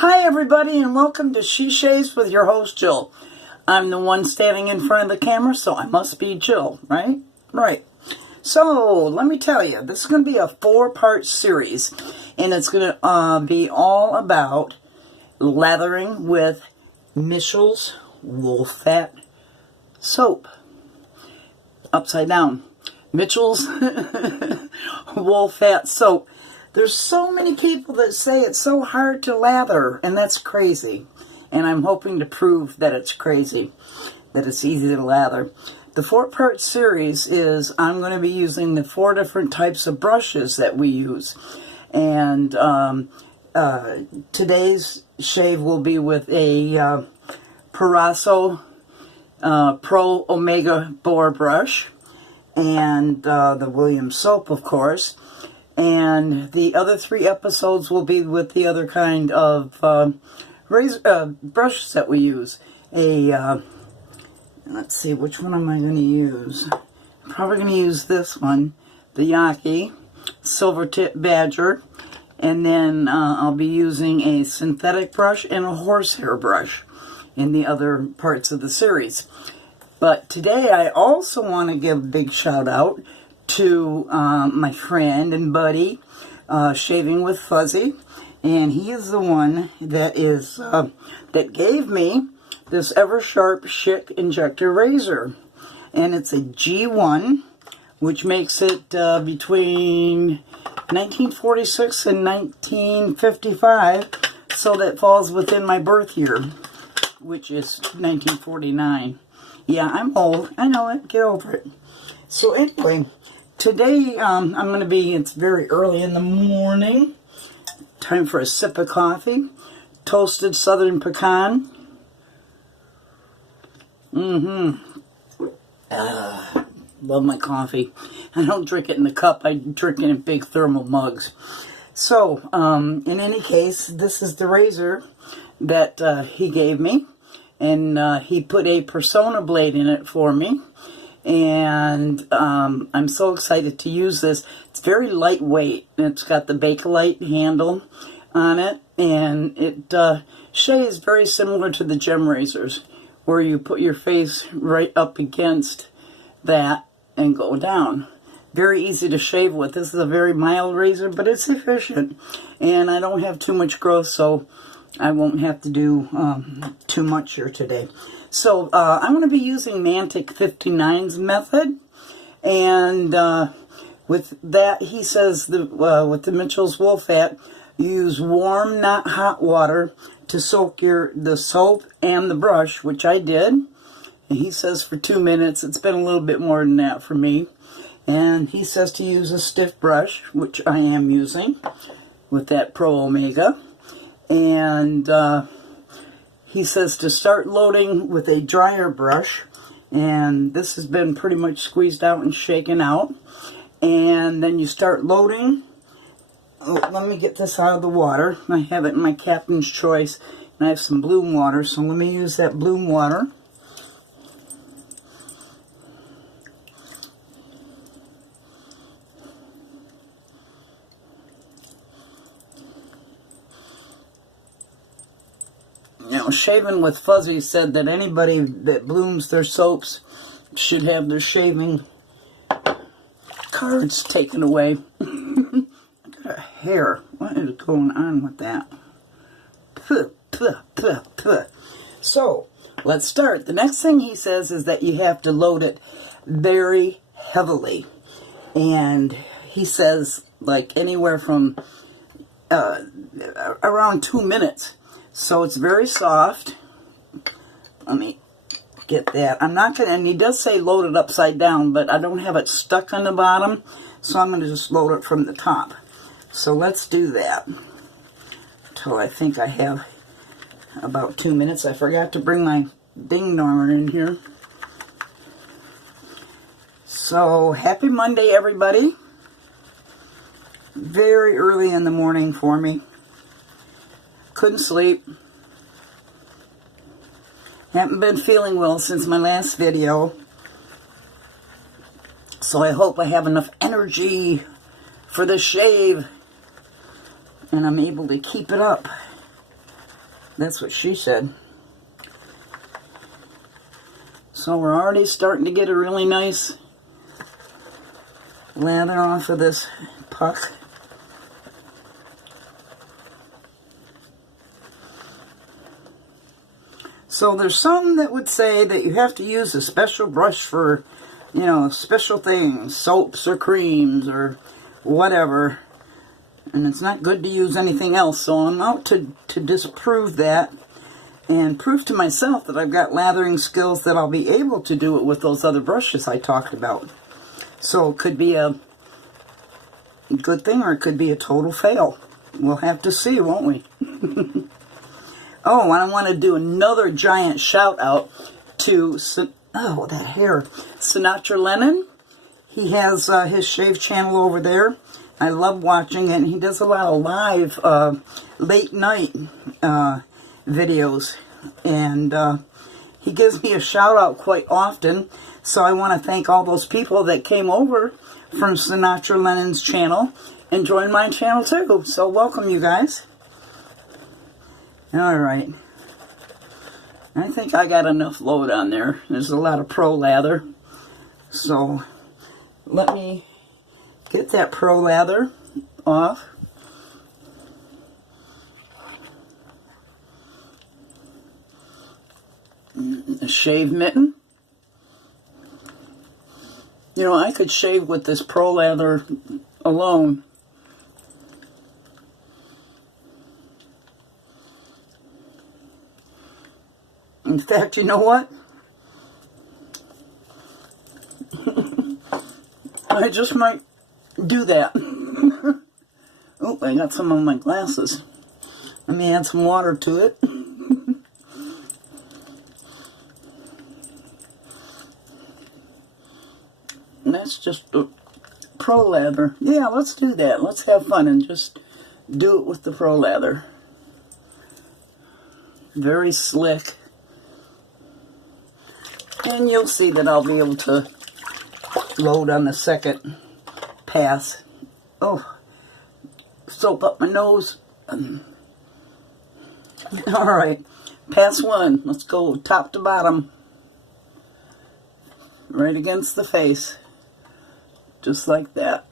Hi everybody and welcome to She Shaves with your host Jill. I'm the one standing in front of the camera, so I must be Jill, right? Right. So, let me tell you, this is going to be a 4-part series, and it's going to be all about lathering with Mitchell's Wool Fat Soap. Upside down. Mitchell's Wool Fat Soap. There's so many people that say it's so hard to lather, and that's crazy. And I'm hoping to prove that it's crazy, that it's easy to lather. The 4-part series is I'm going to be using the 4 different types of brushes that we use. And today's shave will be with a Proraso Pro Omega Boar brush. And the Williams soap, of course. And the other 3 episodes will be with the other kind of brushes that we use. Let's see, which one am I going to use? I'm probably going to use this one, the Yaki Silver Tip Badger. And then I'll be using a synthetic brush and a horsehair brush in the other parts of the series. But today I also want to give a big shout out to my friend and buddy, Shaving with Fuzzy, and he is the one that gave me this Eversharp Schick injector razor, and it's a G1, which makes it between 1946 and 1955, so that falls within my birth year, which is 1949. Yeah, I'm old. I know it. Get over it. So anyway, today I'm going to be, it's very early in the morning. Time for a sip of coffee. Toasted southern pecan. Love my coffee. I don't drink it in the cup. I drink it in big thermal mugs. So, in any case, this is the razor that he gave me. And he put a Personna blade in it for me. And I'm so excited to use this. It's very lightweight. It's got the Bakelite handle on it. And it shaves very similar to the gem razors, where you put your face right up against that and go down. Very easy to shave with. This is a very mild razor, but it's efficient. And I don't have too much growth, so I won't have to do too much here today. So I'm going to be using Mantic 59's method, and with that, he says with the Mitchell's Wool Fat, you use warm, not hot water to soak the soap and the brush, which I did. And he says for 2 minutes. It's been a little bit more than that for me. And he says to use a stiff brush, which I am using with that Pro Omega. And he says to start loading with a dryer brush, and this has been pretty much squeezed out and shaken out. And then you start loading. Oh, let me get this out of the water. I have it in my Captain's Choice, and I have some Bloom water, so let me use that Bloom water. You know, Shaving with Fuzzy said that anybody that blooms their soaps should have their shaving cards taken away. Look at her hair. What is going on with that? Puh, puh, puh, puh. So, let's start. The next thing he says is that you have to load it very heavily. And he says, like, anywhere from around 2 minutes. So it's very soft. Let me get that. I'm not going to, and he does say load it upside down, but I don't have it stuck on the bottom, so I'm going to just load it from the top. So let's do that until I think I have about 2 minutes. I forgot to bring my ding donger in here. So happy Monday, everybody. Very early in the morning for me. Couldn't sleep. Haven't been feeling well since my last video. So I hope I have enough energy for the shave. And I'm able to keep it up. That's what she said. So we're already starting to get a really nice lather off of this puck. So there's some that would say that you have to use a special brush for, you know, special things, soaps or creams or whatever. And it's not good to use anything else. So I'm out to disprove that and prove to myself that I've got lathering skills that I'll be able to do it with those other brushes I talked about. So it could be a good thing or it could be a total fail. We'll have to see, won't we? Oh, and I want to do another giant shout out to, oh, that hair, Sinatra Lennon. He has his shave channel over there. I love watching it. He does a lot of live late night videos, and he gives me a shout out quite often. So I want to thank all those people that came over from Sinatra Lennon's channel and joined my channel too. So welcome, you guys. All right. I think I got enough load on there. There's a lot of Pro lather. So let me get that Pro lather off. A shave mitten. You know, I could shave with this Pro lather alone. In fact, you know what? I just might do that. Oh, I got some on my glasses. Let me add some water to it. And that's just a Pro lather. Yeah, let's do that. Let's have fun and just do it with the Pro lather. Very slick. And you'll see that I'll be able to load on the second pass. Oh, soap up my nose. Alright, pass one. Let's go top to bottom. Right against the face. Just like that.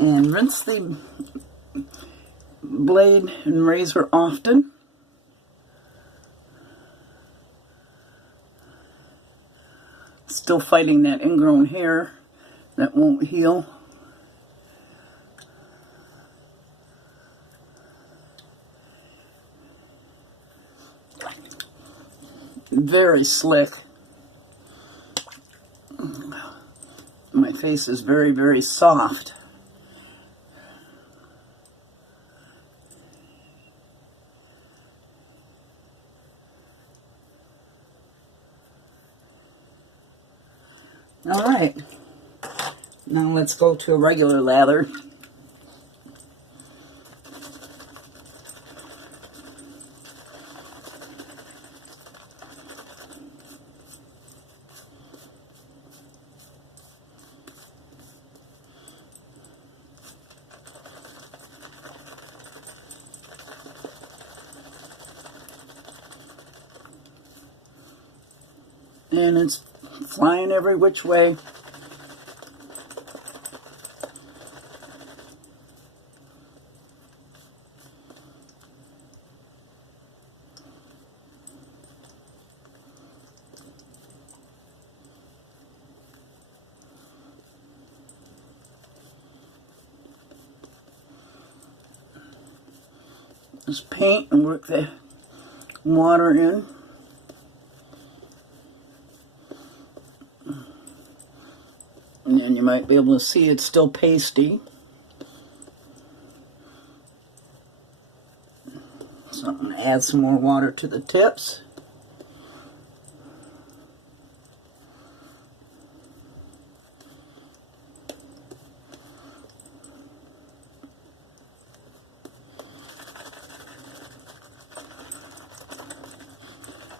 And rinse the blade and razor often. Still fighting that ingrown hair that won't heal. Very slick. My face is very, very soft. All right, now let's go to a regular lather. And it's flying every which way. Just paint and work the water in. And then you might be able to see it's still pasty. So I'm going to add some more water to the tips.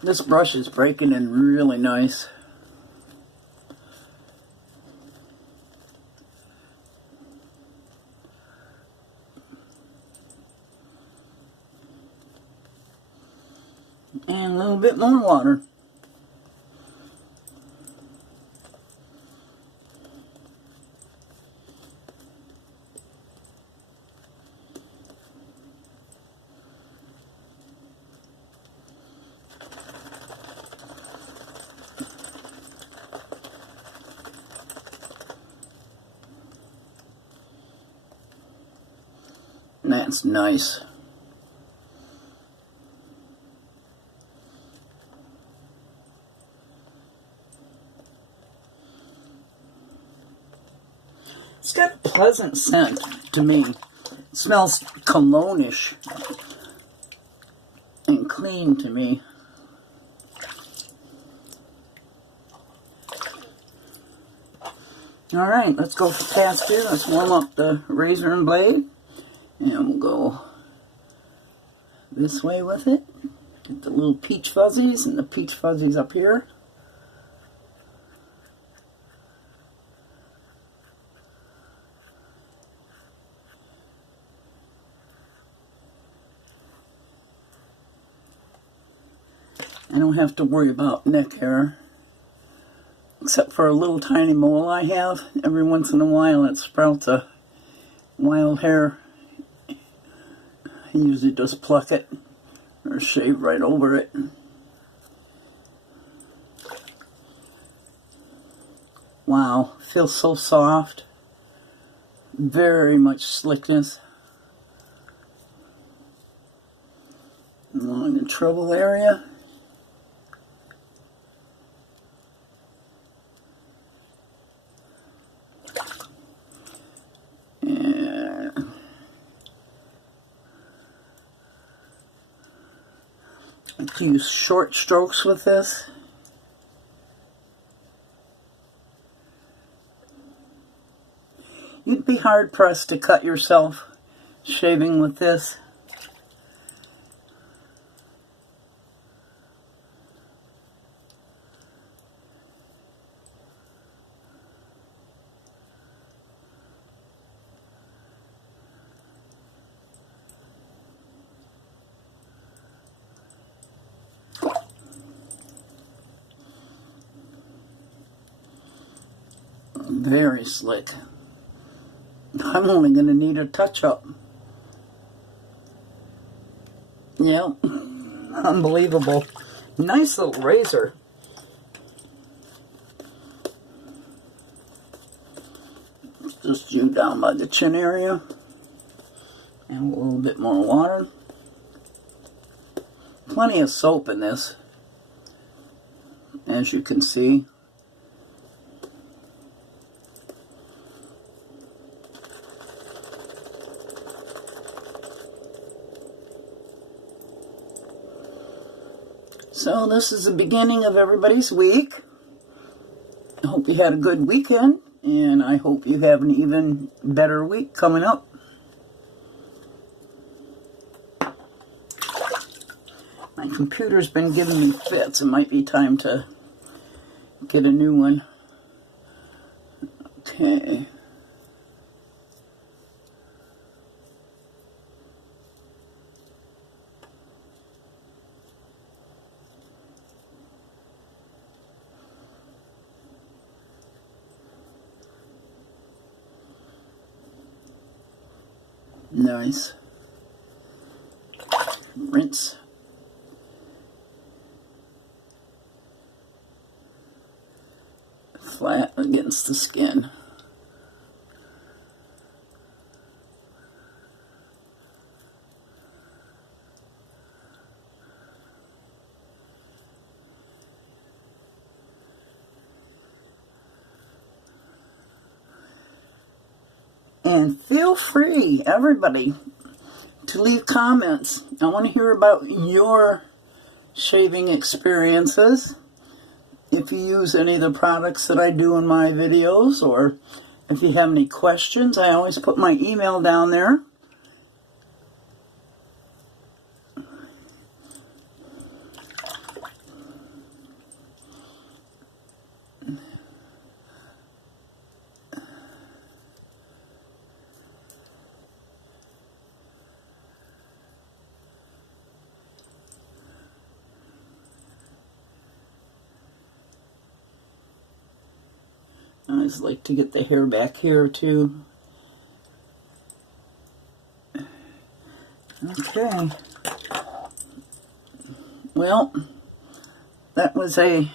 This brush is breaking in really nice. And a little bit more water. That's nice. It's got a pleasant scent to me. It smells cologne-ish and clean to me. Alright, let's go past here. Let's warm up the razor and blade. And we'll go this way with it. Get the little peach fuzzies and the peach fuzzies up here. I don't have to worry about neck hair, except for a little tiny mole I have. Every once in a while it sprouts a wild hair. I usually just pluck it or shave right over it. Wow, feels so soft. Very much slickness. Along the treble area. To use short strokes with this. You'd be hard pressed to cut yourself shaving with this. Very slick. I'm only going to need a touch-up. Yeah, unbelievable. Nice little razor. Just you down by the chin area. And a little bit more water. Plenty of soap in this, as you can see. So this is the beginning of everybody's week. I hope you had a good weekend, and I hope you have an even better week coming up. My computer's been giving me fits. It might be time to get a new one. Okay. Nice. Rinse. Flat against the skin. And feel free, everybody, to leave comments. I want to hear about your shaving experiences. If you use any of the products that I do in my videos, or if you have any questions, I always put my email down there. I just like to get the hair back here too. Okay. Well, that was a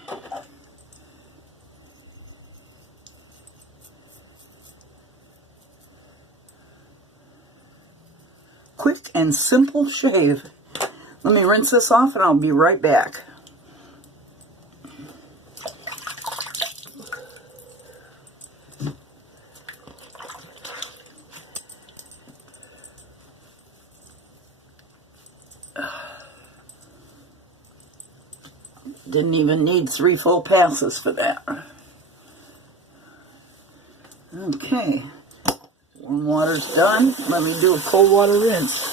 quick and simple shave. Let me rinse this off and I'll be right back. Didn't even need 3 full passes for that. Okay, warm water's done. Let me do a cold water rinse.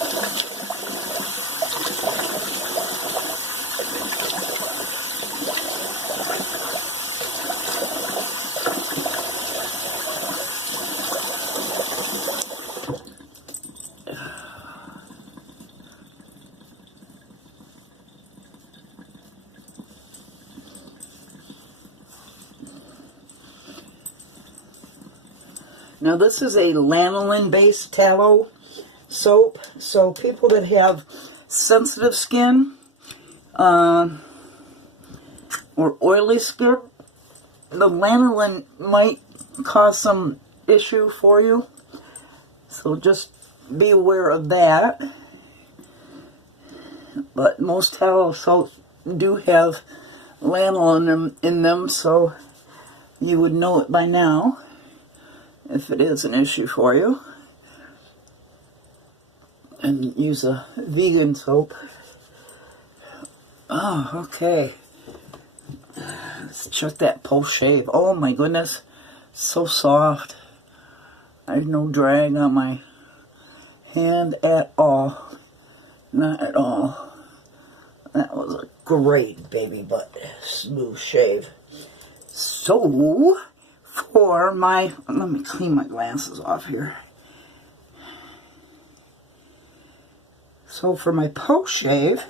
Now this is a lanolin-based tallow soap, so people that have sensitive skin or oily skin, the lanolin might cause some issue for you. So just be aware of that. But most tallow soaps do have lanolin in them, so you would know it by now if it is an issue for you. And use a vegan soap. Oh, okay. Let's check that post shave. Oh my goodness, so soft. There's no drag on my hand at all. Not at all. That was a great baby butt smooth shave. So, for my, let me clean my glasses off here. So for my post shave,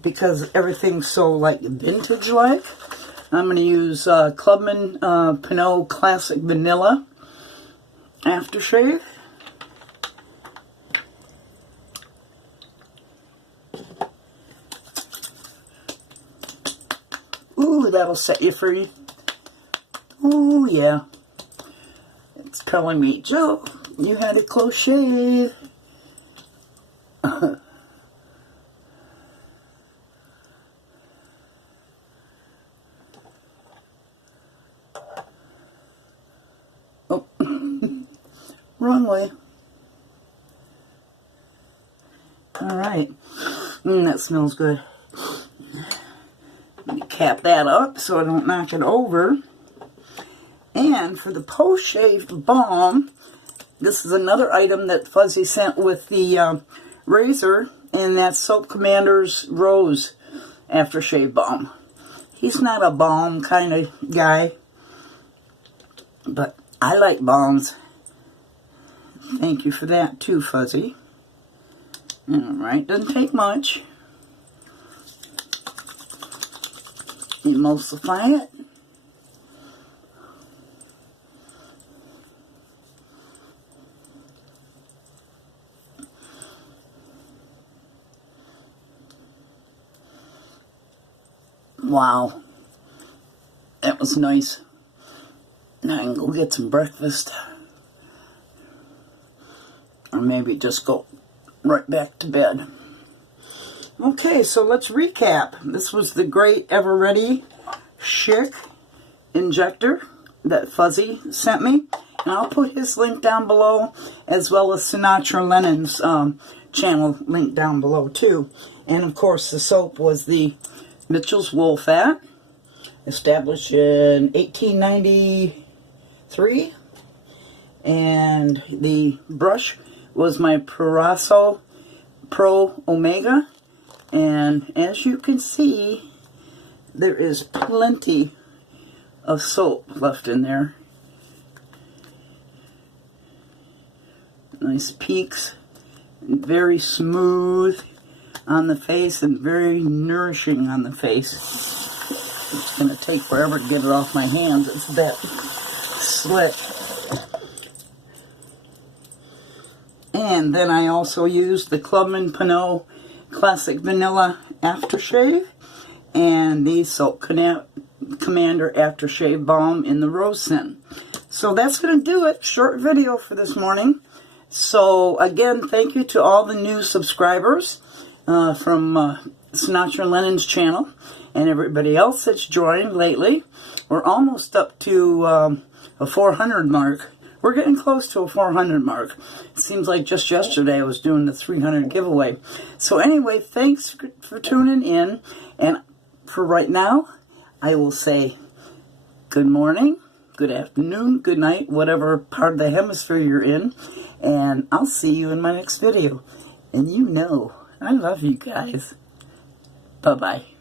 because everything's so like vintage like, I'm going to use Clubman Pinaud Classic Vanilla Aftershave. Ooh, that'll set you free. Ooh, yeah. It's telling me, Joe, you had a close shave. Oh, wrong way. All right. That smells good. Let me cap that up so I don't knock it over. And for the post-shave balm, this is another item that Fuzzy sent with the razor, and that's Soap Commander's Rose Aftershave Balm. He's not a balm kind of guy, but I like balms. Thank you for that too, Fuzzy. Alright, doesn't take much. Emulsify it. Wow, that was nice. Now I can go get some breakfast. Or maybe just go right back to bed. Okay, so let's recap. This was the great Ever Ready Schick injector that Fuzzy sent me. And I'll put his link down below, as well as Sinatra Lennon's channel link down below too. And of course the soap was the Mitchell's Wool Fat, established in 1893, and the brush was my Proraso Pro Omega, and as you can see, there is plenty of soap left in there. Nice peaks, very smooth on the face and very nourishing on the face. It's going to take forever to get it off my hands. It's that slit. And then I also used the Clubman Pinaud Classic Vanilla Aftershave and the Salt Commander Aftershave Balm in the Rose Scent. So that's going to do it. Short video for this morning. So again, thank you to all the new subscribers from Sinatra Lennon's channel and everybody else that's joined lately. We're almost up to a 400 mark. We're getting close to a 400 mark. It seems like just yesterday I was doing the 300 giveaway. So anyway, thanks for tuning in. And for right now, I will say good morning, good afternoon, good night, whatever part of the hemisphere you're in. And I'll see you in my next video. And you know, I love you guys. Bye-bye.